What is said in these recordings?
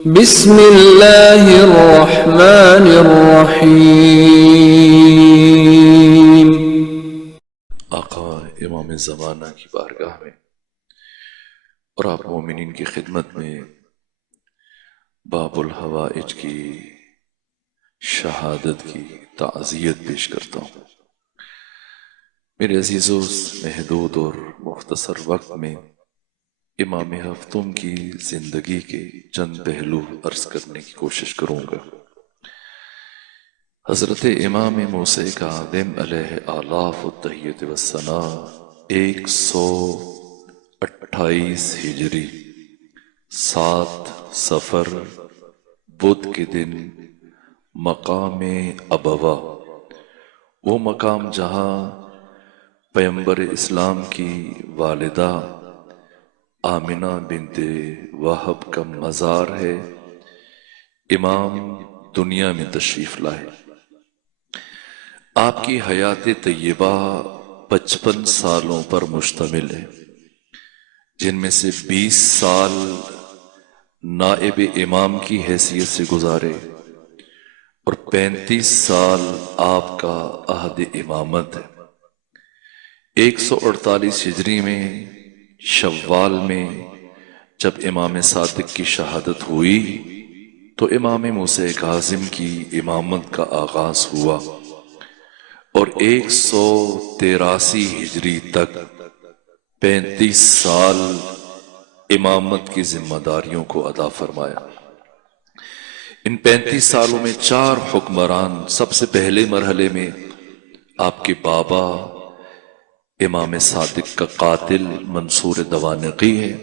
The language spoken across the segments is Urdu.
بسم اللہ الرحمن الرحیم۔ آقا امام زمانہ کی بارگاہ میں اور آپ مومنین کی خدمت میں باب الحوائج کی شہادت کی تعزیت پیش کرتا ہوں۔ میرے عزیزو، محدود اور مختصر وقت میں امام ہفتم کی زندگی کے چند پہلو عرض کرنے کی کوشش کروں گا۔ حضرت امام موسیٰ کاظم علیہ آلاف التحیت والثناء 128 ہجری 7 صفر بدھ کے دن مقام ابوا، وہ مقام جہاں پیغمبر اسلام کی والدہ آمنہ بنت وہب کا مزار ہے، امام دنیا میں تشریف لائے۔ آپ کی حیات طیبہ 55 سالوں پر مشتمل ہے، جن میں سے 20 سال نائب امام کی حیثیت سے گزارے اور 35 سال آپ کا عہد امامت ہے۔ 148 ہجری میں شوال میں جب امام صادق کی شہادت ہوئی تو امام موسیٰ کاظم کی امامت کا آغاز ہوا اور 183 ہجری تک 35 سال امامت کی ذمہ داریوں کو ادا فرمایا۔ ان 35 سالوں میں 4 حکمران، سب سے پہلے مرحلے میں آپ کے بابا امام صادق کا قاتل منصور دوانقی ہے،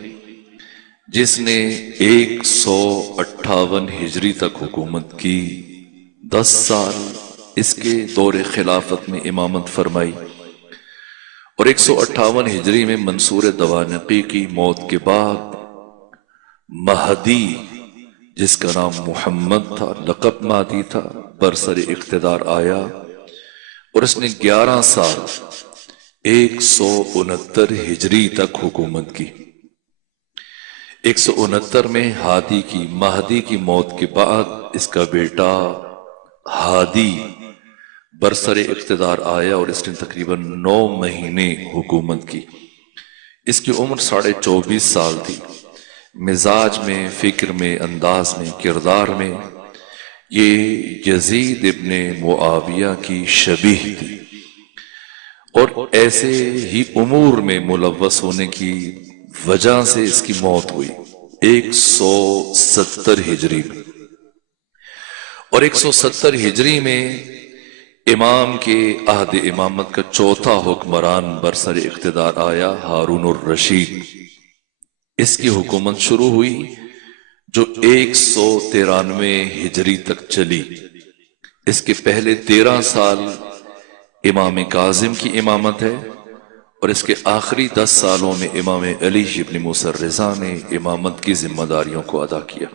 جس نے 158 ہجری تک حکومت کی، 10 سال اس کے دور خلافت میں امامت فرمائی، اور 158 ہجری میں منصور دوانقی کی موت کے بعد مہدی، جس کا نام محمد تھا، لقب مہدی تھا، برسر اقتدار آیا اور اس نے 11 سال 169 ہجری تک حکومت کی۔ 169 میں مہدی کی موت کے بعد اس کا بیٹا ہادی برسر اقتدار آیا اور اس نے تقریباً 9 مہینے حکومت کی۔ اس کی عمر 24.5 سال تھی۔ مزاج میں، فکر میں، انداز میں، کردار میں یہ یزید ابن معاویہ کی شبیہ تھی، اور ایسے ہی امور میں ملوث ہونے کی وجہ سے اس کی موت ہوئی 170 ہجری میں۔ اور 170 ہجری میں امام کے عہد امامت کا چوتھا حکمران برسر اقتدار آیا، ہارون الرشید۔ اس کی حکومت شروع ہوئی جو 193 ہجری تک چلی۔ اس کے پہلے 13 سال امام کاظم کی امامت ہے، اور اس کے آخری 10 سالوں میں امام علی ابن موسیٰ الرضا نے امامت کی ذمہ داریوں کو ادا کیا۔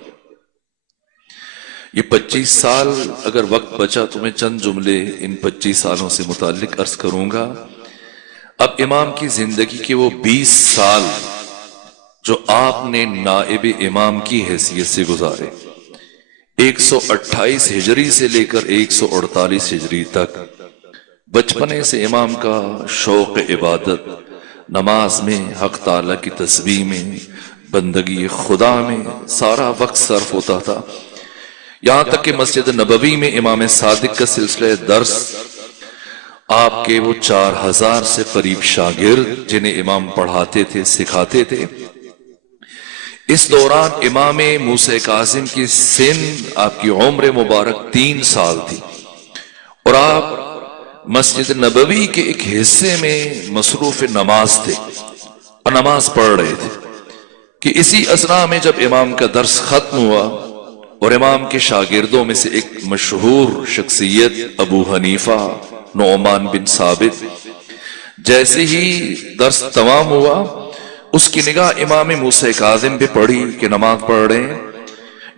یہ 25 سال، اگر وقت بچا تو میں چند جملے ان 25 سالوں سے متعلق عرض کروں گا۔ اب امام کی زندگی کے وہ 20 سال جو آپ نے نائب امام کی حیثیت سے گزارے، 128 ہجری سے لے کر 148 ہجری تک، بچپنے سے امام کا شوق عبادت، نماز میں، حق تعالیٰ کی تسبیح میں، بندگی خدا میں سارا وقت صرف ہوتا تھا، یہاں تک کہ مسجد نبوی میں امام صادق کا سلسلہ درس، آپ کے وہ 4000 سے قریب شاگرد جنہیں امام پڑھاتے تھے، سکھاتے تھے۔ اس دوران امام موسیٰ کاظم کی سن، آپ کی عمر مبارک 3 سال تھی، اور آپ مسجد نبوی کے ایک حصے میں مصروف نماز تھے اور نماز پڑھ رہے تھے کہ اسی اثناء میں جب امام کا درس ختم ہوا اور امام کے شاگردوں میں سے ایک مشہور شخصیت ابو حنیفہ نعمان بن ثابت، جیسے ہی درس تمام ہوا اس کی نگاہ امام موسیٰ کاظم پہ پڑی کہ نماز پڑھ رہے ہیں۔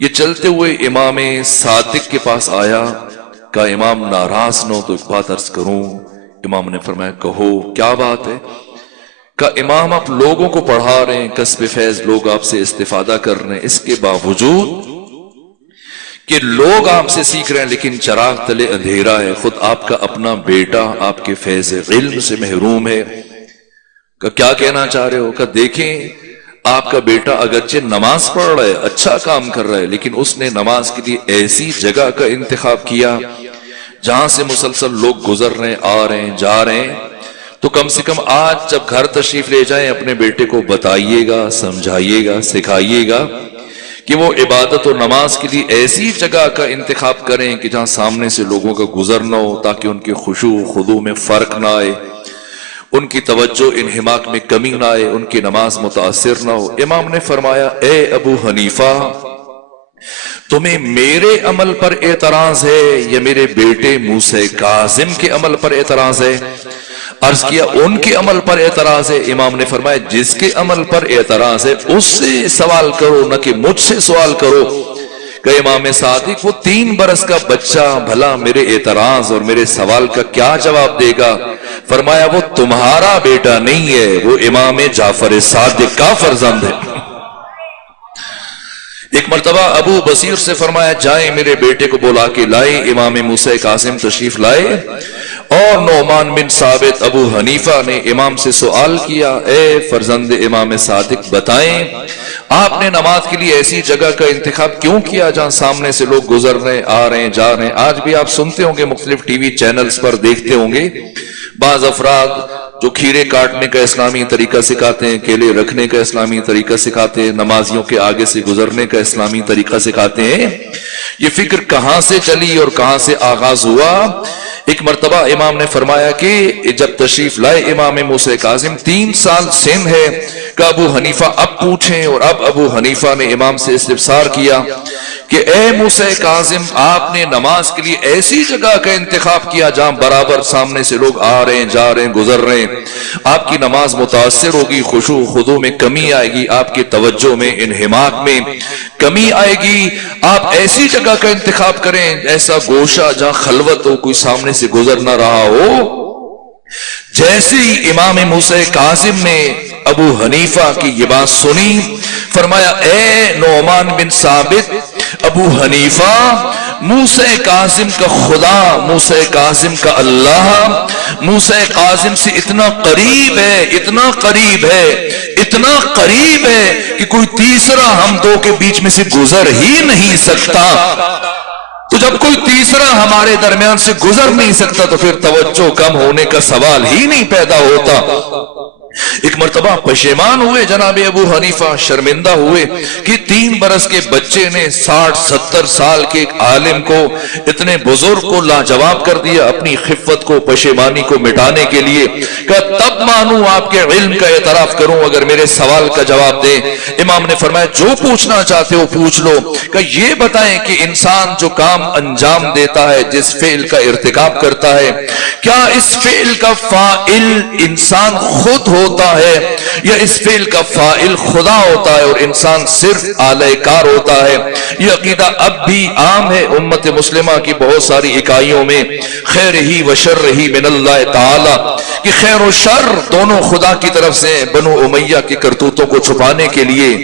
یہ چلتے ہوئے امام صادق کے پاس آیا، کہا امام ناراض نہ ہو تو ایک بات عرض کروں۔ امام نے فرمایا کہو، کیا بات ہے؟ کہا امام آپ لوگوں کو پڑھا رہے ہیں، کسب فیض لوگ آپ سے استفادہ کر رہے ہیں، اس کے باوجود کہ لوگ آپ سے سیکھ رہے ہیں لیکن چراغ تلے اندھیرا ہے، خود آپ کا اپنا بیٹا آپ کے فیض علم سے محروم ہے۔ کہ کیا کہنا چاہ رہے ہو؟ کہ دیکھیں آپ کا بیٹا اگرچہ نماز پڑھ رہا ہے، اچھا کام کر رہا ہے، لیکن اس نے نماز کے لیے ایسی جگہ کا انتخاب کیا جہاں سے مسلسل لوگ گزر رہے ہیں، آ رہے ہیں، جا رہے ہیں۔ تو کم سے کم آج جب گھر تشریف لے جائیں اپنے بیٹے کو بتائیے گا، سمجھائیے گا، سکھائیے گا کہ وہ عبادت و نماز کے لیے ایسی جگہ کا انتخاب کریں کہ جہاں سامنے سے لوگوں کا گزر نہ ہو، تاکہ ان کے خشوع و خضوع میں فرق نہ آئے، ان کی توجہ انہماک میں کمی نہ آئے، ان کی نماز متاثر نہ ہو۔ امام نے فرمایا اے ابو حنیفہ، تمہیں میرے عمل پر اعتراض ہے یا میرے بیٹے موسیٰ کاظم کے عمل پر اعتراض ہے؟ عرض کیا ان کے عمل پر اعتراض ہے۔ امام نے فرمایا جس کے عمل پر اعتراض ہے اس سے سوال کرو، نہ کہ مجھ سے سوال کرو۔ کہ امام صادق وہ 3 برس کا بچہ بھلا میرے اعتراض اور میرے سوال کا کیا جواب دے گا؟ فرمایا وہ تمہارا بیٹا نہیں ہے، وہ امام جعفر صادق کا فرزند ہے۔ ایک مرتبہ ابو بصیر سے فرمایا جائیں میرے بیٹے کو بلا کے لائے۔ امام موسیٰ کاظم تشریف لائے اور نعمان بن ثابت ابو حنیفہ نے امام سے سوال کیا اے فرزند امام صادق بتائیں آپ نے نماز کے لیے ایسی جگہ کا انتخاب کیوں کیا جہاں سامنے سے لوگ گزر رہے ہیں، آ رہے ہیں، جا رہے ہیں؟ آج بھی آپ سنتے ہوں گے، مختلف ٹی وی چینلز پر دیکھتے ہوں گے، بعض افراد جو کھیرے کاٹنے کا اسلامی طریقہ سکھاتے ہیں، کیلے رکھنے کا اسلامی طریقہ سکھاتے ہیں، نمازیوں کے آگے سے گزرنے کا اسلامی طریقہ سکھاتے ہیں۔ یہ فکر کہاں سے چلی اور کہاں سے آغاز ہوا؟ ایک مرتبہ امام نے فرمایا کہ جب تشریف لائے امام موسیٰ کاظم 3 سال سن ہے کہ ابو حنیفہ اب پوچھیں، اور اب ابو حنیفہ نے امام سے استفسار کیا کہ اے موسیٰ کاظم آپ نے نماز کے لیے ایسی جگہ کا انتخاب کیا جہاں برابر سامنے سے لوگ آ رہے ہیں، جا رہے ہیں، گزر رہے ہیں، آپ کی نماز متاثر ہوگی، خشوع و خضوع میں کمی آئے گی، آپ کی توجہ میں، انہماک میں کمی آئے گی، آپ ایسی جگہ کا انتخاب کریں، ایسا گوشہ جہاں خلوت ہو، کوئی سامنے سے گزر نہ رہا ہو۔ جیسے ہی امام موسیٰ کاظم نے ابو حنیفہ کی یہ بات سنی، فرمایا اے نعمان بن ثابت، ابو حنیفہ موسیٰ کاظم کا خدا، موسیٰ کاظم کا اللہ موسیٰ کاظم سے اتنا قریب ہے، اتنا قریب ہے، اتنا قریب ہے کہ کوئی تیسرا ہم دو کے بیچ میں سے گزر ہی نہیں سکتا۔ تو جب کوئی تیسرا ہمارے درمیان سے گزر نہیں سکتا تو پھر توجہ کم ہونے کا سوال ہی نہیں پیدا ہوتا۔ ایک مرتبہ پشیمان ہوئے جناب ابو حنیفہ، شرمندہ ہوئے کہ 3 برس کے بچے نے 60-70 سال کے ایک عالم کو، اتنے بزرگ کو لاجواب کر دیا اپنی خفت کو، پشیمانی کو مٹانے کے لیے۔ کہ تب مانوں آپ کے علم کا اعتراف کروں اگر میرے سوال کا جواب دیں۔ امام نے فرمایا جو پوچھنا چاہتے ہو پوچھ لو۔ کہ یہ بتائیں کہ انسان جو کام انجام دیتا ہے، جس فعل کا ارتکاب کرتا ہے، کیا اس فعل کا فاعل انسان خود ہوتا ہے یا اس فعل کا فاعل خدا ہوتا ہے اور انسان صرف آلہ کار ہوتا ہے؟ یہ عقیدہ اب بھی عام ہے امت مسلمہ کی بہت ساری اکائیوں میں، خیر ہی و شر ہی من اللہ تعالی، کہ خیر و شر دونوں خدا کی طرف سے۔ بنو امیہ کے کرتوتوں کو چھپانے کے لیے،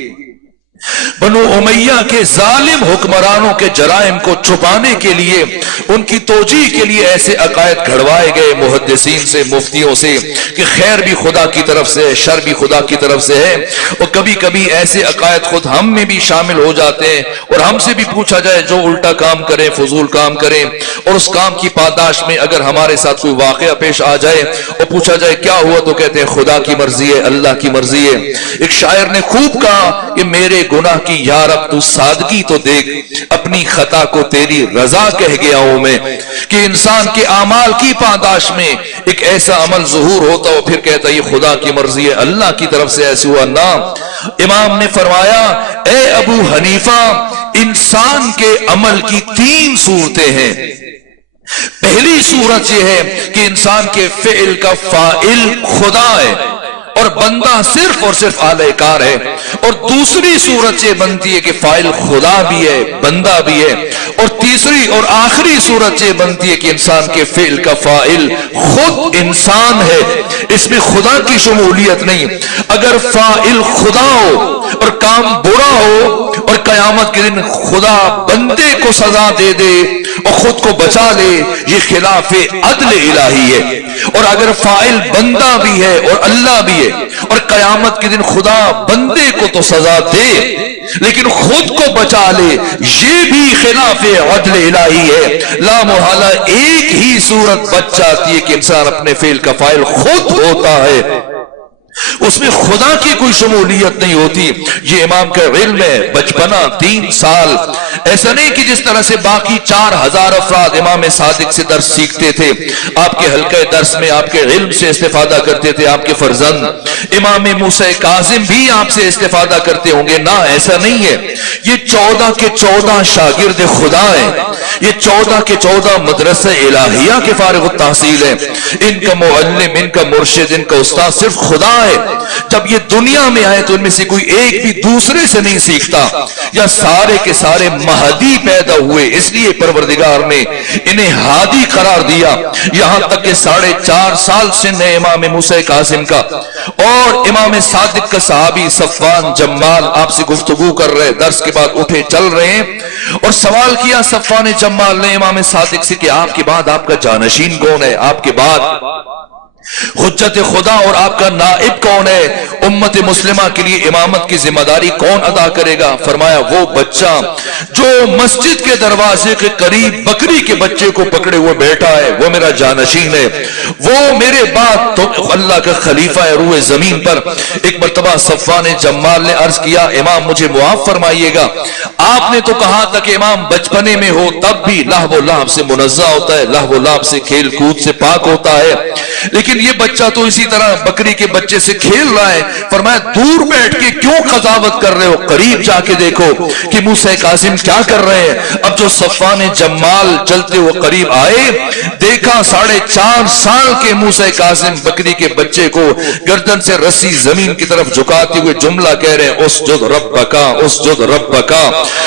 بنو امیہ کے ظالم حکمرانوں کے جرائم کو چھپانے کے لیے، ان کی توجیہ کے لیے ایسے عقائد گھڑوائے گئے محدثین سے، مفتیوں سے، کہ خیر بھی خدا کی طرف سے ہے، شر بھی خدا کی طرف سے ہے۔ اور کبھی کبھی ایسے عقائد خود ہم میں بھی شامل ہو جاتے ہیں، اور ہم سے بھی پوچھا جائے جو الٹا کام کریں، فضول کام کریں، اور اس کام کی پاداش میں اگر ہمارے ساتھ کوئی واقعہ پیش آ جائے اور پوچھا جائے کیا ہوا تو کہتے ہیں خدا کی مرضی ہے، اللہ کی مرضی ہے۔ ایک شاعر نے خوب کہا کہ میرے گناہ کی یا رب تو سادگی تو دیکھ، اپنی خطا کو تیری رضا کہہ گیا ہوں میں۔ کہ انسان کے اعمال کی پاداش میں ایک ایسا عمل ظہور ہوتا ہو پھر کہتا یہ خدا کی مرضی ہے، اللہ کی طرف سے ایسے ہوا نہ۔ امام نے فرمایا اے ابو حنیفہ، انسان کے عمل کی 3 صورتیں ہیں۔ پہلی صورت یہ ہے کہ انسان کے فعل کا فاعل خدا ہے اور بندہ صرف اور صرف آلہ کار ہے، اور دوسری صورت یہ بنتی ہے کہ فاعل خدا بھی ہے، بندہ بھی ہے، اور تیسری اور آخری صورت یہ بنتی ہے کہ انسان کے فعل کا فاعل خود انسان ہے، اس میں خدا کی شمولیت نہیں۔ اگر فاعل خدا ہو، اور کام برا ہو اور قیامت کے دن خدا بندے کو سزا دے دے اور خود کو بچا لے، یہ خلاف عدل الہی ہے۔ اور اگر فاعل بندہ بھی ہے اور اللہ بھی ہے اور قیامت کے دن خدا بندے کو تو سزا دے لیکن خود کو بچا لے، یہ بھی خلاف عدل الہی ہے۔ لا محالہ ایک ہی صورت بچ جاتی ہے کہ انسان اپنے فعل کا فاعل خود ہوتا ہے، اس میں خدا کی کوئی شمولیت نہیں ہوتی۔ یہ امام کا علم ہے، بچپنا 3 سال، ایسا نہیں کہ جس طرح سے باقی 4000 افراد امام صادق سے درس سیکھتے تھے، آپ کے حلقہ درس میں آپ کے علم سے استفادہ کرتے تھے، آپ کے فرزند امام موسیٰ کاظم بھی آپ سے استفادہ کرتے ہوں گے، نہ ایسا نہیں ہے۔ یہ 14 کے 14 شاگرد خدا ہیں، یہ 14 کے 14 مدرسہ الہیہ کے فارغ التحصیل ہیں، ان کا معلم، ان کا مرشد، ان کا استاد صرف خدا ہے۔ جب یہ دنیا میں آئے تو ان میں سے کوئی ایک بھی دوسرے سے نہیں سیکھتا، یا سارے کے سارے مہدی پیدا ہوئے، اس لیے پروردگار نے انہیں ہادی قرار دیا۔ یہاں تک کہ 4.5 سال سن ہے امام موسیٰ کاظم کا، اور امام صادق کا صحابی صفوان جمال آپ سے گفتگو کر رہے، درس کے بعد اٹھے چل رہے ہیں، اور سوال کیا صفوان جمال نے امام صادق سے کہ آپ کے بعد آپ کا جانشین کون ہے، آپ کے بعد حجت خدا اور آپ کا نائب کون ہے، امت مسلمہ کے لیے امامت کی ذمہ داری کون ادا کرے گا؟ فرمایا وہ بچہ جو مسجد کے دروازے کے قریب بکری کے بچے کو پکڑے ہوئے بیٹھا ہے وہ میرا جانشین ہے، وہ میرے بعد تو اللہ کا خلیفہ ہے روئے زمین پر۔ ایک مرتبہ صفوان جمال نے عرض کیا امام مجھے معاف فرمائیے گا، آپ نے تو کہا تھا کہ امام بچپنے میں ہو تب بھی لہو و لعب سے منزہ ہوتا ہے، لہو و لعب سے کھیل کود سے پاک ہوتا ہے، لیکن یہ بچہ تو اسی طرح بکری کے بچے سے کھیل رہا ہے۔ فرمایا دور بیٹھ کے کیوں قضاوت کر رہے ہو، قریب جا کے دیکھو کہ موسیٰ کاظم کیا کر رہے ہیں۔ اب جو صفوان جمال چلتے ہوئے قریب آئے، دیکھا 4.5 سال کے موسیٰ کاظم بکری کے بچے کو گردن سے رسی زمین کی طرف جھکاتے ہوئے جملہ کہہ رہے ہیں اسجد ربکا اسجد ربکا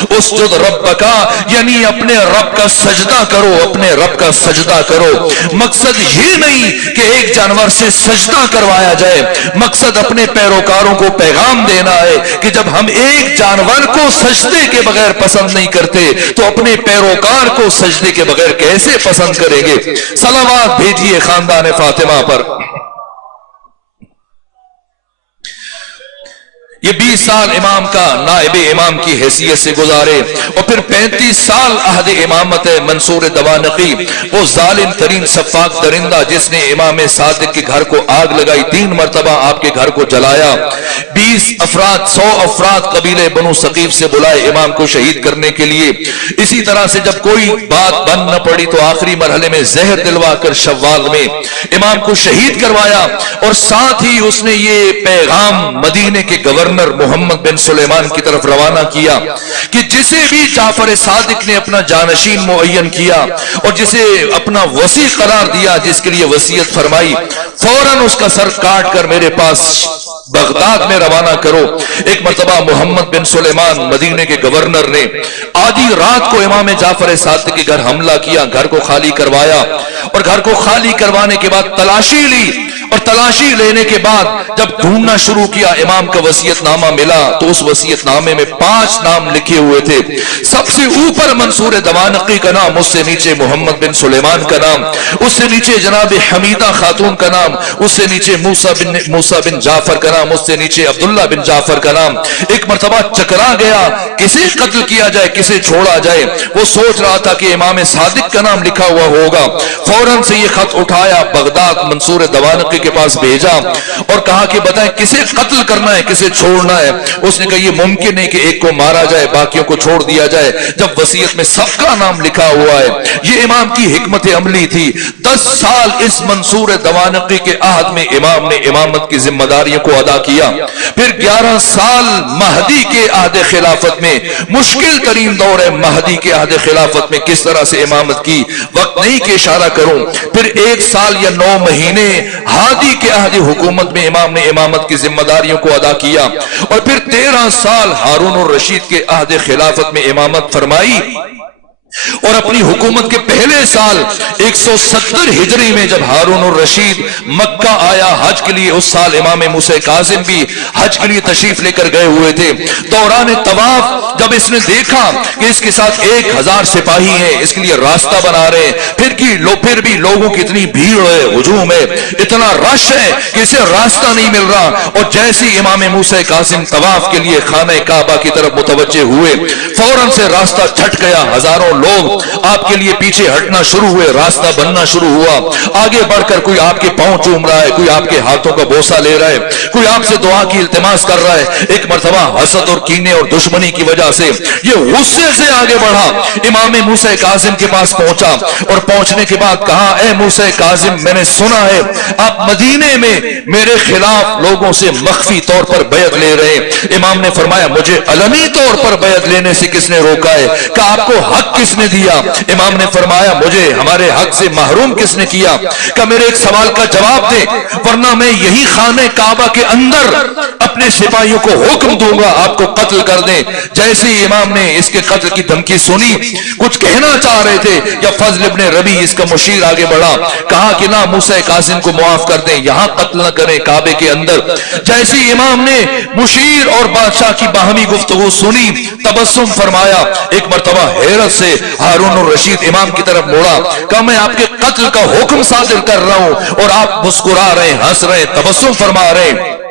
اسجد ربکا، یعنی اپنے رب کا سجدہ کرو، اپنے رب کا سجدہ کرو۔ مقصد یہ نہیں کہ ایک جانور سے سجدہ کروایا جائے، مقصد اپنے پیروکاروں کو پیغام دینا ہے کہ جب ہم ایک جانور کو سجدے کے بغیر پسند نہیں کرتے تو اپنے پیروکار کو سجدے کے بغیر کیسے پسند کریں گے۔ صلوات بھیجیے خاندان فاطمہ پر۔ یہ 20 سال امام کا نائب امام کی حیثیت سے گزارے، اور پھر 35 سال عہد امامت منصور دوانقی، وہ ظالم ترین سفاک درندہ جس نے امام صادق کے گھر کو آگ لگائی، 3 مرتبہ آپ کے گھر کو جلایا، 20 افراد 100 افراد قبیلے بنو ثقیف سے بلائے امام کو شہید کرنے کے لیے۔ اسی طرح سے جب کوئی بات بن نہ پڑی تو آخری مرحلے میں زہر دلوا کر شوال میں امام کو شہید کروایا، اور ساتھ ہی اس نے یہ پیغام مدینے کے گورنر محمد بن سلیمان کی طرف روانہ کیا کہ جسے بھی جعفر صادق نے اپنا جانشین معین کیا اور جسے اپنا وصی قرار دیا، جس کے لیے وصیت فرمائی، فوراً اس کا سر کاٹ کر میرے پاس بغداد میں روانہ کرو۔ ایک مرتبہ محمد بن سلیمان مدینے کے گورنر نے آدھی رات کو امام جعفر صادق کے گھر حملہ کیا، گھر کو خالی کروایا، اور گھر کو خالی کروانے کے بعد تلاشی لی، اور تلاشی لینے کے بعد جب ڈھونڈنا شروع کیا امام کا وصیت نامہ ملا تو اس وصیت نامے میں 5 نام لکھے ہوئے تھے۔ سب سے اوپر منصور دوانقی کا نام، اس سے نیچے محمد بن سلیمان کا نام، اس سے نیچے جناب حمیدہ خاتون کا نام، اس سے نیچے موسیٰ بن جعفر کا نام، اس سے نیچے عبداللہ بن جعفر کا نام۔ ایک مرتبہ چکرا گیا کسے قتل کیا جائے کسے چھوڑا جائے، وہ سوچ رہا تھا کہ امام صادق کا نام لکھا ہوا ہوگا، فوراً سے یہ خط اٹھایا، بغداد منصور دوانقی کے پاس بھیجا اور کہا کہ بتائیں کسے قتل کرنا ہے کسے چھوڑنا ہے۔ اس نے کہا یہ ممکن ہے کہ ایک کو مارا جائے باقیوں کو چھوڑ دیا جائے، جب وصیت میں سب کا نام لکھا ہوا ہے۔ یہ امام کی حکمت عملی تھی۔ 10 سال اس منصور دوانقی کے عہد میں امام نے امامت کی ذمہ داریوں کو ادا کیا، پھر 11 سال مہدی کے عہد خلافت میں، مشکل ترین دور ہے مہدی کے عہد خلافت میں کس طرح سے امامت کی، وقت نہیں کہ اشارہ کروں، پھر 1 سال یا 9 مہینے ہادی کے عہد حکومت میں امام نے امامت کی ذمہ داریوں کو ادا کیا، اور پھر 13 سال ہارون الرشید کے عہد خلافت میں امامت فرمائی۔ اور اپنی حکومت کے پہلے سال 170 ہجری میں جب ہارون الرشید مکہ آیا حج کے لیے، اس سال امام موسیٰ کاظم بھی حج کے لیے تشریف لے کر گئے ہوئے تھے۔ دوران طواف جب اس نے دیکھا کہ اس کے ساتھ 1000 سپاہی ہیں، اس کے لیے راستہ بنا رہے ہیں، پھر بھی لوگوں کی اتنی بھیڑ ہے، ہجوم ہے، اتنا رش ہے کہ اسے راستہ نہیں مل رہا، اور جیسے امام موسیٰ کاظم طواف کے لیے خانہ کعبہ کی طرف متوجہ ہوئے، فوراً سے راستہ چھٹ گیا، ہزاروں لوگ آپ کے لیے پیچھے ہٹنا شروع ہوئے، راستہ بننا شروع ہوا، آگے بڑھ کر کوئی آپ کے پاؤں چوم رہا ہے، کوئی آپ کے ہاتھوں کا بوسہ لے رہا ہے، کوئی آپ سے دعا کی التماس کر رہا ہے۔ ایک مرتبہ حسد اور کینے اور دشمنی کی وجہ سے یہ غصے سے آگے بڑھا، امام موسیٰ کاظم کے پاس پہنچا، اور پہنچنے کے بعد کہا، اے موسیٰ کاظم، میں نے سنا ہے آپ مدینے میں میرے خلاف لوگوں سے مخفی طور پر بیعت لے رہے ہیں۔ امام نے فرمایا، مجھے علنی طور پر بیعت لینے سے کس نے روکا ہے؟ کہ آپ کو حق کس نے دیا؟ امام نے فرمایا، مجھے ہمارے حق سے محروم کس نے کیا؟ کہ میرے ایک سوال کا جواب دیں، ورنہ میں یہی خانہ کعبہ کے اندر اپنے سپاہیوں کو حکم دوں گا آپ کو قتل کر دیں۔ جیسے ہی امام نے اس کے قتل کی دھمکی سنی، کچھ کہنا چاہ رہے تھے، یا فضل ابن ربی اس کا مشیر آگے بڑھا، کہا کہ نہ، موسیٰ کاظم کو معاف کر دیں، یہاں قتل نہ کریں کعبے کے اندر۔ جیسے ہی امام نے مشیر اور بادشاہ کی باہمی گفتگو سنی، تبسم فرمایا، ایک مرتبہ حیرت سے ہارون الرشید امام کی طرف موڑا، کہا میں آپ کے قتل کا حکم صادر کر رہا ہوں، اور آپ مسکرا رہے ہیں، ہنس رہے ہیں، تبسم فرما رہے ہیں،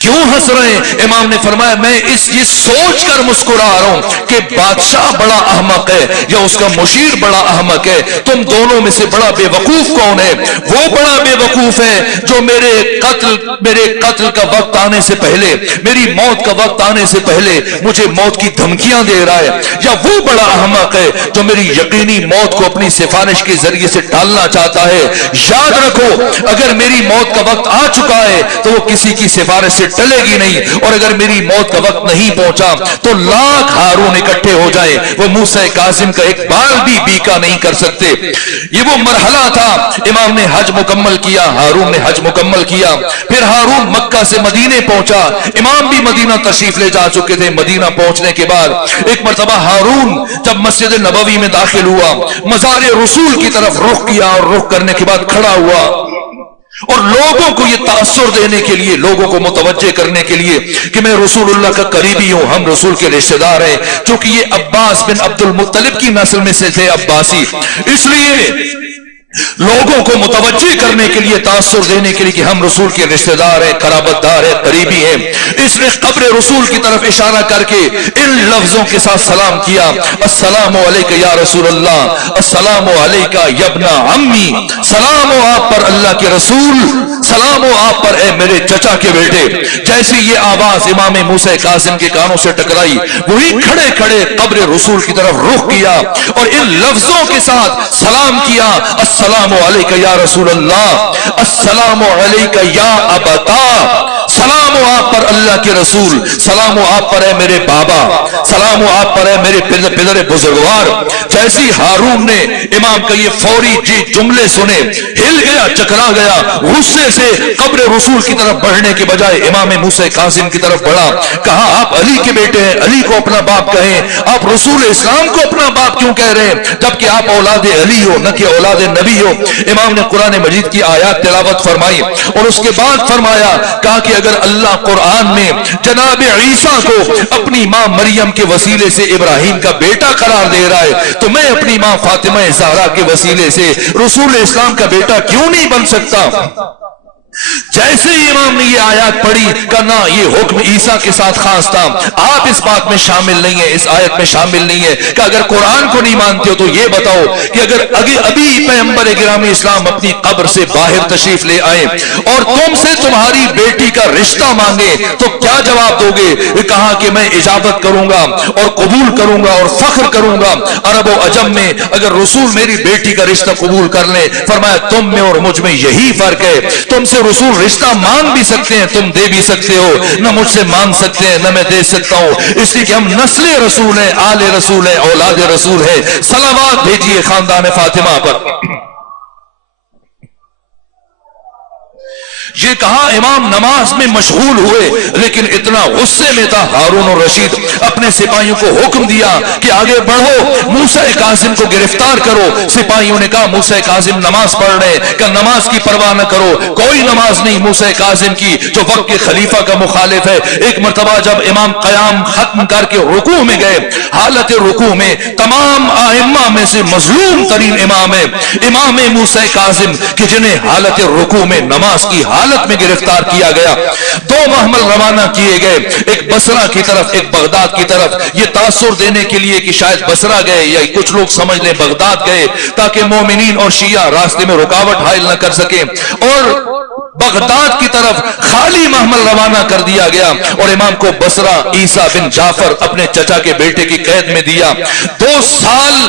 کیوں ہنس رہے ہیں؟ امام نے فرمایا، میں یہ سوچ کر مسکرا رہا ہوں کہ بادشاہ بڑا احمق ہے یا اس کا مشیر بڑا احمق ہے، تم دونوں میں سے بڑا بے وقوف کون ہے؟ وہ بڑا بے وقوف ہے جو میرے قتل کا وقت آنے سے پہلے، میری موت کا وقت آنے سے پہلے مجھے موت کی دھمکیاں دے رہا ہے، یا وہ بڑا احمق ہے جو میری یقینی موت کو اپنی سفارش کے ذریعے سے ٹالنا چاہتا ہے۔ یاد رکھو، اگر میری موت کا وقت آ چکا ہے تو وہ کسی کی سفارش سے ٹلے گی نہیں، اور اگر میری موت کا وقت نہیں پہنچا تو لاکھ ہارون اکٹھے ہو جائے، وہ موسیٰ کاظم کا ایک بال بھی بیکا نہیں کر سکتے۔ یہ وہ مرحلہ تھا۔ امام نے حج مکمل کیا، ہارون نے حج مکمل کیا، پھر ہارون مکہ سے مدینے پہنچا، امام بھی مدینہ تشریف لے جا چکے تھے۔ مدینہ پہنچنے کے بعد ایک مرتبہ ہارون جب مسجد نبوی میں داخل ہوا، مزار رسول کی طرف رخ کیا، اور رخ کرنے کے بعد کھڑا ہوا، اور لوگوں کو یہ تاثر دینے کے لیے، لوگوں کو متوجہ کرنے کے لیے کہ میں رسول اللہ کا قریبی ہوں، ہم رسول کے رشتہ دار ہیں، چونکہ یہ عباس بن عبد المطلب کی نسل میں سے تھے، عباسی، اس لیے لوگوں کو متوجہ کرنے کے لیے، تاثر دینے کے لیے کہ ہم رسول کے رشتہ دار ہیں، قرابت دار ہیں، قریبی ہیں، اس نے قبر رسول کی طرف اشارہ کر کے ان لفظوں کے ساتھ سلام کیا، السلام علیکہ یا رسول اللہ، السلام علیکہ یا ابن عمی، سلام ہو آپ پر اللہ کے رسول، سلام ہو آپ پر اے میرے چچا کے بیٹے۔ جیسے یہ آواز امام موسیٰ کاظم کے کانوں سے ٹکرائی، وہی کھڑے کھڑے قبر رسول کی طرف رخ کیا اور ان لفظوں کے ساتھ سلام کیا، السلام علیکہ یا رسول اللہ، السلام علیکہ یا ابتا، سلام ہو آپ پر اللہ کے رسول، سلام ہو آپ پر اے میرے بابا، سلام ہو آپ پر اے میرے پدر بزرگوار۔ جیسی ہارون نے امام کا یہ فوری جملے سنے، ہل گیا، چکرا گیا، غصے سے قبر رسول کی طرف بڑھنے کے بجائے امام موسیٰ کاظم کی طرف بڑھا، کہا آپ علی کے بیٹے ہیں، علی کو اپنا باپ کہیں، آپ رسول اسلام کو اپنا باپ کیوں کہہ رہے ہیں جبکہ آپ اولاد علی ہو نہ کہ اولاد نبی ہو؟ امام نے قرآن مجید کی آیات تلاوت فرمائی اور اس کے بعد فرمایا، کہا کہ اگر اللہ قرآن میں جناب عیسیٰ کو اپنی ماں مریم کے وسیلے سے ابراہیم کا بیٹا قرار دے رہا ہے تو میں اپنی ماں فاطمہ زہرا کے وسیلے سے رسول اسلام کا بیٹا کیوں نہیں بن سکتا؟ جیسے ہی امام نے یہ آیات پڑھی کہ نہ، یہ حکم عیسیٰ کے ساتھ خاص تھا، آپ اس بات میں شامل نہیں ہیں، اس آیت میں شامل نہیں ہے کہ اگر قرآن کو نہیں مانتے ہو تو یہ بتاؤ کہ اگر ابھی پیغمبر گرامی اسلام اپنی قبر سے باہر تشریف لے آئے اور تم سے تمہاری بیٹی کا رشتہ مانگے تو کیا جواب دو گے؟ کہا کہ میں اجابت کروں گا اور قبول کروں گا اور فخر کروں گا عرب و عجم میں اگر رسول میری بیٹی کا رشتہ قبول کر لے۔ فرمایا تم میں اور مجھ میں یہی فرق ہے، تم سے رسول رشتہ مانگ بھی سکتے ہیں، تم دے بھی سکتے ہو، نہ مجھ سے مانگ سکتے ہیں نہ میں دے سکتا ہوں، اس لیے کہ ہم نسل رسول ہیں، آل رسول ہیں، اولاد رسول ہے۔ صلوات بھیجیے خاندان فاطمہ پر۔ یہ کہا امام نماز میں مشغول ہوئے، لیکن اتنا غصے میں تھا ہارون الرشید، اپنے سپاہیوں کو حکم دیا کہ آگے بڑھو، موسیٰ کاظم کو گرفتار کرو۔ سپاہیوں نے کہا موسیٰ کاظم نماز پڑھ رہے، کہ نماز کی پرواہ نہ کرو، کوئی نماز نہیں موسیٰ کاظم کی جو وقت کے خلیفہ کا مخالف ہے۔ ایک مرتبہ جب امام قیام ختم کر کے رکوع میں گئے، حالت رکوع میں تمام ائمہ میں سے مظلوم ترین امام ہے امام موسیٰ کاظم، کہ جنہیں حالت رکوع میں نماز کی حالت میں گرفتار کیا گیا۔ دو محمل روانہ کیے گئے، ایک بصرہ کی طرف ایک بغداد کی طرف، یہ تاثر دینے کے لیے کہ شاید بصرہ گئے یا کچھ لوگ سمجھ لیں بغداد گئے، تاکہ مومنین اور شیعہ راستے میں رکاوٹ حائل نہ کر سکیں، اور بغداد کی طرف خالی محمل روانہ کر دیا گیا، اور امام کو بصرہ عیسیٰ بن جعفر اپنے چچا کے بیٹے کی قید میں دیا۔ 2 سال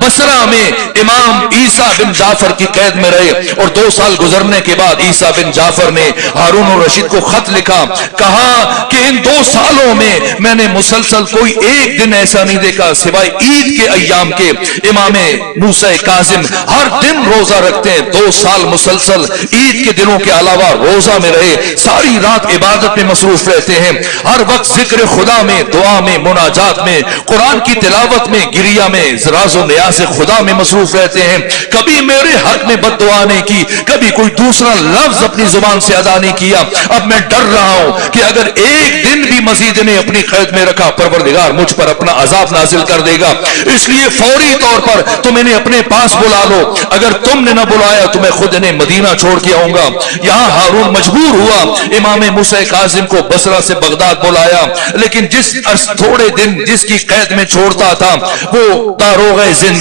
بصرہ میں امام عیسیٰ بن جعفر کی قید میں رہے، اور 2 سال گزرنے کے بعد عیسیٰ بن جعفر نے ہارون الرشید کو خط لکھا، کہا کہ ان 2 سالوں میں نے مسلسل کوئی ایک دن ایسا نہیں دیکھا سوائے عید کے ایام کے، امام موسیٰ کاظم ہر دن روزہ رکھتے ہیں، 2 سال مسلسل عید کے دنوں کے علاوہ روزہ میں رہے، ساری رات عبادت میں مصروف رہتے ہیں، ہر وقت ذکر خدا میں، دعا میں، مناجات میں، قرآن کی تلاوت میں، گریہ میں، راز و نیاز سے خدا میں مصروف رہتے ہیں۔ کبھی میرے حق میں بد دعا نہیں کی، کبھی کوئی دوسرا لفظ اپنی زبان سے ادا نہیں کیا۔ اب میں ڈر رہا ہوں کہ اگر ایک دن بھی مزید نے اپنی قید میں رکھا، پروردگار مجھ پر اپنا عذاب نازل کر دے گا، اس لیے فوری طور پر تم انہیں اپنے پاس بلا لو، اگر تم نے نہ بلایا تو میں خود انہیں مدینہ چھوڑ کے آؤں گا۔ یہاں ہارون مجبور ہوا، امام موسیٰ کاظم کو بصرہ سے بغداد بلایا، لیکن جس تھوڑے دن جس کی قید میں چھوڑتا تھا وہ داروغ زندان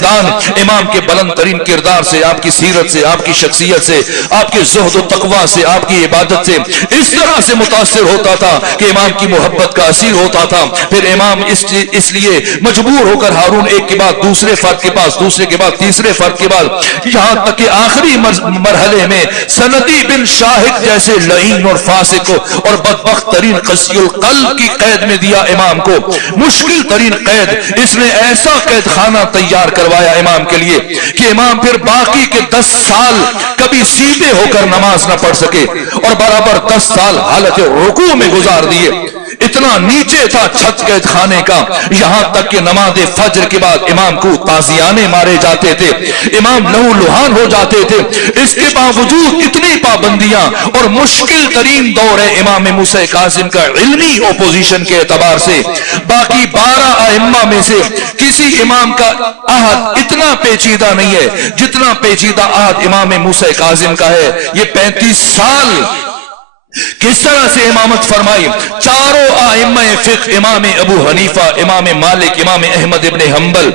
امام کے بلند ترین کردار سے، آپ کی سیرت سے، آپ کی شخصیت سے، آپ کے زہد و تقوی سے، آپ کی عبادت سے اس طرح سے متاثر ہوتا تھا کہ امام کی محبت کا اسیر ہوتا تھا۔ پھر امام اس لیے مجبور ہو کر ہارون ایک کے بعد دوسرے فرد کے پاس، دوسرے کے بعد تیسرے فرد کے بعد، یہاں تک کہ آخری مرحلے میں سندی بن شاہد جیسے لعین اور فاسق اور بدبخت ترین قسی القلب کی قید میں دیا امام کو، مشکل ترین قید۔ اس نے ایسا قید خانہ تیار کروایا امام کے لیے کہ امام پھر باقی کے 10 سال کبھی سیدھے ہو کر نماز نہ پڑھ سکے، اور برابر 10 سال حالت رکوع میں گزار دیے۔ اتنا نیچے تھا چھت قید خانے کا، یہاں تک کہ نماز فجر کے بعد امام کو تازیانے مارے جاتے تھے، امام لہو لہان ہو جاتے تھے۔ اس کے باوجود اتنی پابندیاں اور مشکل ترین دور ہے امام موسیٰ کاظم کا علمی اپوزیشن کے اعتبار سے، باقی 12 ائمہ میں سے کسی امام کا عہد اتنا پیچیدہ نہیں ہے جتنا پیچیدہ عہد امام موسیٰ کاظم کا ہے۔ یہ 35 سال کس طرح سے امامت فرمائی، چاروں ائمہ فقہ، امام ابو حنیفہ، امام مالک، امام احمد ابن حنبل،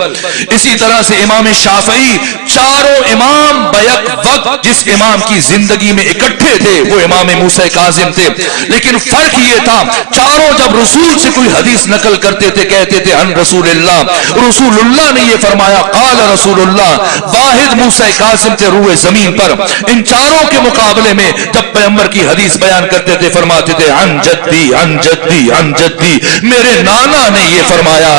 اسی طرح سے امام شافعی، چاروں امام بیک وقت جس امام کی زندگی میں اکٹھے تھے وہ امام موسیٰ کاظم تھے، لیکن فرق یہ تھا چاروں جب رسول سے کوئی حدیث نقل کرتے تھے کہتے تھے ان رسول اللہ، رسول اللہ نے یہ فرمایا قال رسول اللہ، واحد موسیٰ کاظم تھے روئے زمین پر۔ ان چاروں کے مقابلے میں جب پیغمبر کی حدیث بیان کرتے تھے فرماتے تھے عن جدی عن جدی عن جدی، میرے نانا نے یہ فرمایا۔